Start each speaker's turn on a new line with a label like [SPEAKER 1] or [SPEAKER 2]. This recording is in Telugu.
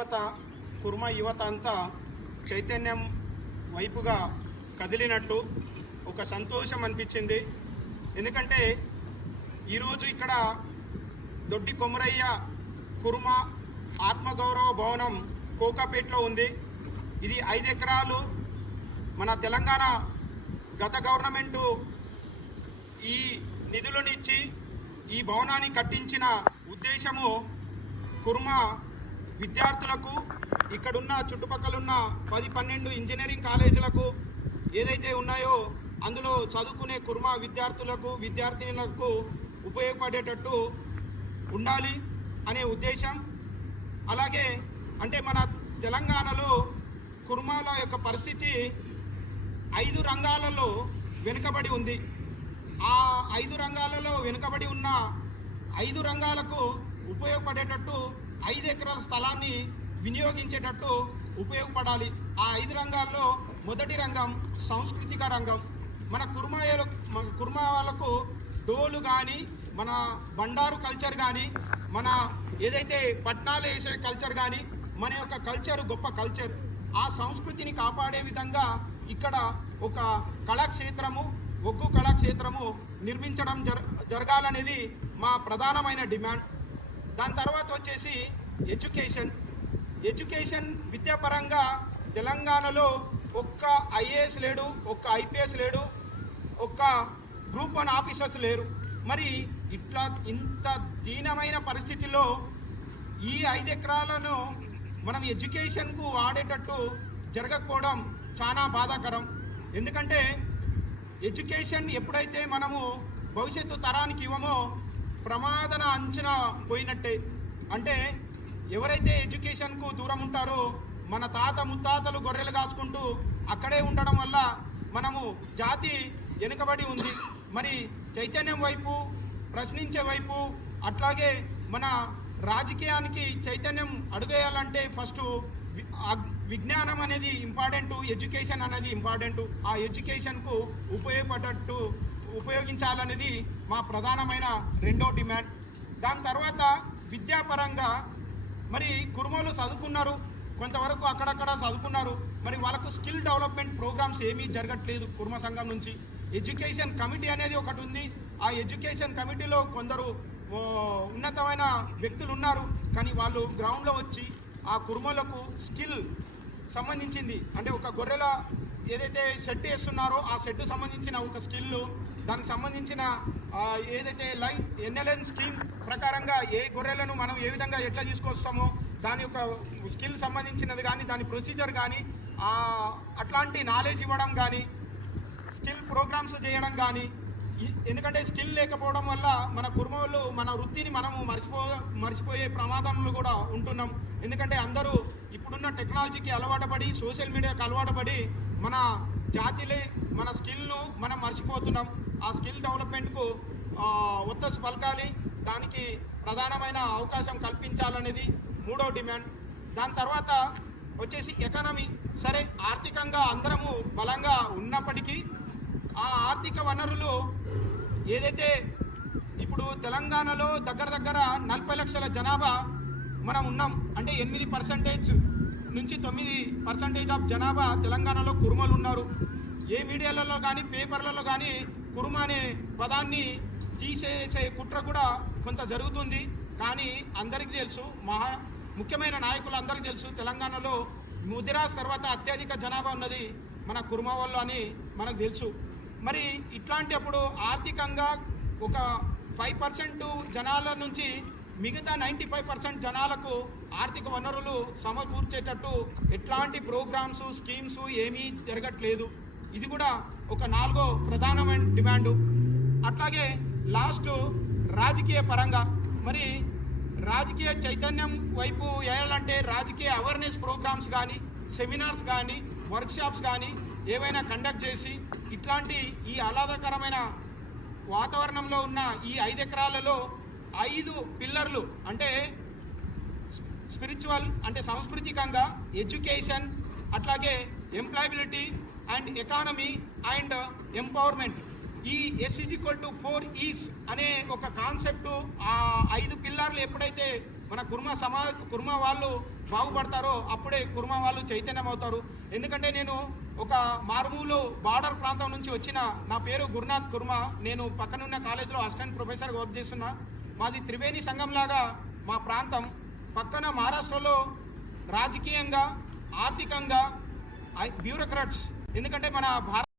[SPEAKER 1] యువత కుర్మ యువత అంతా చైతన్యం వైపుగా కదిలినట్టు ఒక సంతోషం అనిపించింది. ఎందుకంటే ఈరోజు ఇక్కడ దొడ్డి కొమరయ్య కుర్మ ఆత్మగౌరవ భవనం కోకాపేట్లో ఉంది. ఇది ఐదు ఎకరాలు. మన తెలంగాణ గత గవర్నమెంటు ఈ నిధులను ఇచ్చి ఈ భవనాన్ని కట్టించిన ఉద్దేశము కుర్మ విద్యార్థులకు ఇక్కడున్న చుట్టుపక్కల ఉన్న పది పన్నెండు ఇంజనీరింగ్ కాలేజీలకు ఏదైతే ఉన్నాయో అందులో చదువుకునే కుర్మ విద్యార్థులకు విద్యార్థినులకు ఉపయోగపడేటట్టు ఉండాలి అనే ఉద్దేశం. అలాగే అంటే మన తెలంగాణలో కుర్మాల యొక్క పరిస్థితి ఐదు రంగాలలో వెనుకబడి ఉంది. ఆ ఐదు రంగాలలో వెనుకబడి ఉన్న ఐదు రంగాలకు ఉపయోగపడేటట్టు ఐదు ఎకరాల స్థలాన్ని వినియోగించేటట్టు ఉపయోగపడాలి. ఆ ఐదు రంగాల్లో మొదటి రంగం సాంస్కృతిక రంగం. మన కుర్మాయలు మన కుర్మా వాళ్ళకు డోలు కానీ మన బండారు కల్చర్ కానీ మన ఏదైతే పట్నాలు వేసే కల్చర్ కానీ మన యొక్క కల్చర్ గొప్ప కల్చర్. ఆ సంస్కృతిని కాపాడే విధంగా ఇక్కడ ఒక కళాక్షేత్రము ఒగ్గు కళాక్షేత్రము నిర్మించడం జర జరగాలనేది మా ప్రధానమైన డిమాండ్. దాని తర్వాత వచ్చేసి ఎడ్యుకేషన్. ఎడ్యుకేషన్ విద్యాపరంగా తెలంగాణలో ఒక్క ఐఏఎస్ లేడు ఒక్క ఐపీఎస్ లేడు ఒక్క గ్రూప్ వన్ ఆఫీసర్స్ లేరు. మరి ఇట్లా ఇంత దీనమైన పరిస్థితిలో ఈ ఐదు ఎకరాలను మనం ఎడ్యుకేషన్కు వాడేటట్టు జరగకపోవడం చాలా బాధాకరం. ఎందుకంటే ఎడ్యుకేషన్ ఎప్పుడైతే మనము భవిష్యత్తు తరానికి ఇవ్వమో ప్రమాదన అంచనా పోయినట్టే. అంటే ఎవరైతే ఎడ్యుకేషన్కు దూరం ఉంటారో మన తాత ముత్తాతలు గొర్రెలు కాచుకుంటూ అక్కడే ఉండడం వల్ల మనము జాతి వెనుకబడి ఉంది. మరి చైతన్యం వైపు ప్రశ్నించే వైపు అట్లాగే మన రాజకీయానికి చైతన్యం అడుగేయాలంటే ఫస్ట్ విజ్ఞానం అనేది ఇంపార్టెంట్ ఎడ్యుకేషన్ అనేది ఇంపార్టెంట్. ఆ ఎడ్యుకేషన్కు ఉపయోగపడట్టు ఉపయోగించాలనేది మా ప్రధానమైన రెండో డిమాండ్. దాని తర్వాత విద్యాపరంగా మరి కుర్మలు చదువుకున్నారు. కొంతవరకు అక్కడక్కడ చదువుకున్నారు. మరి వాళ్ళకు స్కిల్ డెవలప్మెంట్ ప్రోగ్రామ్స్ ఏమీ జరగట్లేదు కుర్మ సంఘం నుంచి. ఎడ్యుకేషన్ కమిటీ అనేది ఒకటి ఉంది. ఆ ఎడ్యుకేషన్ కమిటీలో కొందరు ఉన్నతమైన వ్యక్తులు ఉన్నారు. కానీ వాళ్ళు గ్రౌండ్లో వచ్చి ఆ కుర్మలకు స్కిల్ సంబంధించింది. అంటే ఒక గొర్రెల ఏదైతే షెడ్ వేస్తున్నారో ఆ షెడ్ సంబంధించిన ఒక స్కిల్ దానికి సంబంధించిన ఏదైతే లైన్ ఎన్ఎల్ఎన్ స్కీమ్ ప్రకారంగా ఏ గొర్రెలను మనం ఏ విధంగా ఎట్లా తీసుకొస్తామో దాని యొక్క స్కిల్ సంబంధించినది కానీ దాని ప్రొసీజర్ కానీ అట్లాంటి నాలెడ్జ్ ఇవ్వడం కానీ స్కిల్ ప్రోగ్రామ్స్ చేయడం కానీ ఎందుకంటే స్కిల్ లేకపోవడం వల్ల మన కుటుంబంలో మన వృత్తిని మనము మర్చిపో మర్చిపోయే ప్రమాదంలో కూడా ఉంటున్నాం. ఎందుకంటే అందరూ ఇప్పుడున్న టెక్నాలజీకి అలవాటు పడి సోషల్ మీడియాకి అలవాటు పడి మన జాతిలే మన స్కిల్ను మనం మర్చిపోతున్నాం. ఆ స్కిల్ డెవలప్మెంట్కు ఒత్తొచ్చి పలకాలి. దానికి ప్రధానమైన అవకాశం కల్పించాలనేది మూడో డిమాండ్. దాని తర్వాత వచ్చేసి ఎకానమీ. సరే ఆర్థికంగా అందరము బలంగా ఉన్నప్పటికీ ఆ ఆర్థిక వనరులు ఏదైతే ఇప్పుడు తెలంగాణలో దగ్గర దగ్గర నలభై లక్షల జనాభా మనం ఉన్నాం అంటే ఎనిమిది పర్సంటేజ్ నుంచి తొమ్మిది పర్సంటేజ్ ఆఫ్ జనాభా తెలంగాణలో కురుమలు ఉన్నారు. ఏ మీడియాలలో కానీ పేపర్లలో కానీ కురుమ అనే పదాన్ని తీసేసే కుట్ర కూడా కొంత జరుగుతుంది. కానీ అందరికీ తెలుసు మహా ముఖ్యమైన నాయకులు అందరికీ తెలుసు తెలంగాణలో ముదిరాజ్ తర్వాత అత్యధిక జనాభా ఉన్నది మన కుర్మ వాళ్ళు అని మనకు తెలుసు. మరి ఇట్లాంటి అప్పుడు ఆర్థికంగా ఒక ఫైవ్ పర్సెంట్ జనాల నుంచి మిగతా నైంటీ ఫైవ్ పర్సెంట్ జనాలకు ఆర్థిక వనరులు సమకూర్చేటట్టు ఎట్లాంటి ప్రోగ్రామ్స్ స్కీమ్స్ ఏమీ జరగట్లేదు. ఇది కూడా ఒక నాలుగో ప్రధానమైన డిమాండు. అట్లాగే లాస్ట్ రాజకీయ పరంగా మరి రాజకీయ చైతన్యం వైపు వేయాలంటే రాజకీయ అవేర్నెస్ ప్రోగ్రామ్స్ కానీ సెమినార్స్ కానీ వర్క్షాప్స్ కానీ ఏవైనా కండక్ట్ చేసి ఇట్లాంటి ఈ ఆహ్లాదకరమైన వాతావరణంలో ఉన్న ఈ ఐదు ఎకరాలలో ఐదు పిల్లర్లు అంటే స్పిరిచువల్ అంటే సాంస్కృతికంగా ఎడ్యుకేషన్ అట్లాగే employability and economy and empowerment. ఈ S is equal to four E's అనే ఒక కాన్సెప్ట్ ఆ ఐదు పిల్లర్లు ఎప్పుడైతే మన కుర్మ సమా కుర్మ వాళ్ళు బాగుపడతారో అప్పుడే కుర్మ వాళ్ళు చైతన్యం అవుతారు ఎందుకంటే నేను ఒక మారుమూలు బార్డర్ ప్రాంతం నుంచి వచ్చిన నా పేరు గురునాథ్ కుర్మ. నేను పక్కనున్న కాలేజీలో అసిస్టెంట్ ప్రొఫెసర్గా వర్క్ చేస్తున్నా. మాది త్రివేణి సంఘంలాగా మా ప్రాంతం. పక్కన మహారాష్ట్రలో రాజకీయంగా ఆర్థికంగా బ్యూరోక్రాట్స్. ఎందుకంటే మన భారత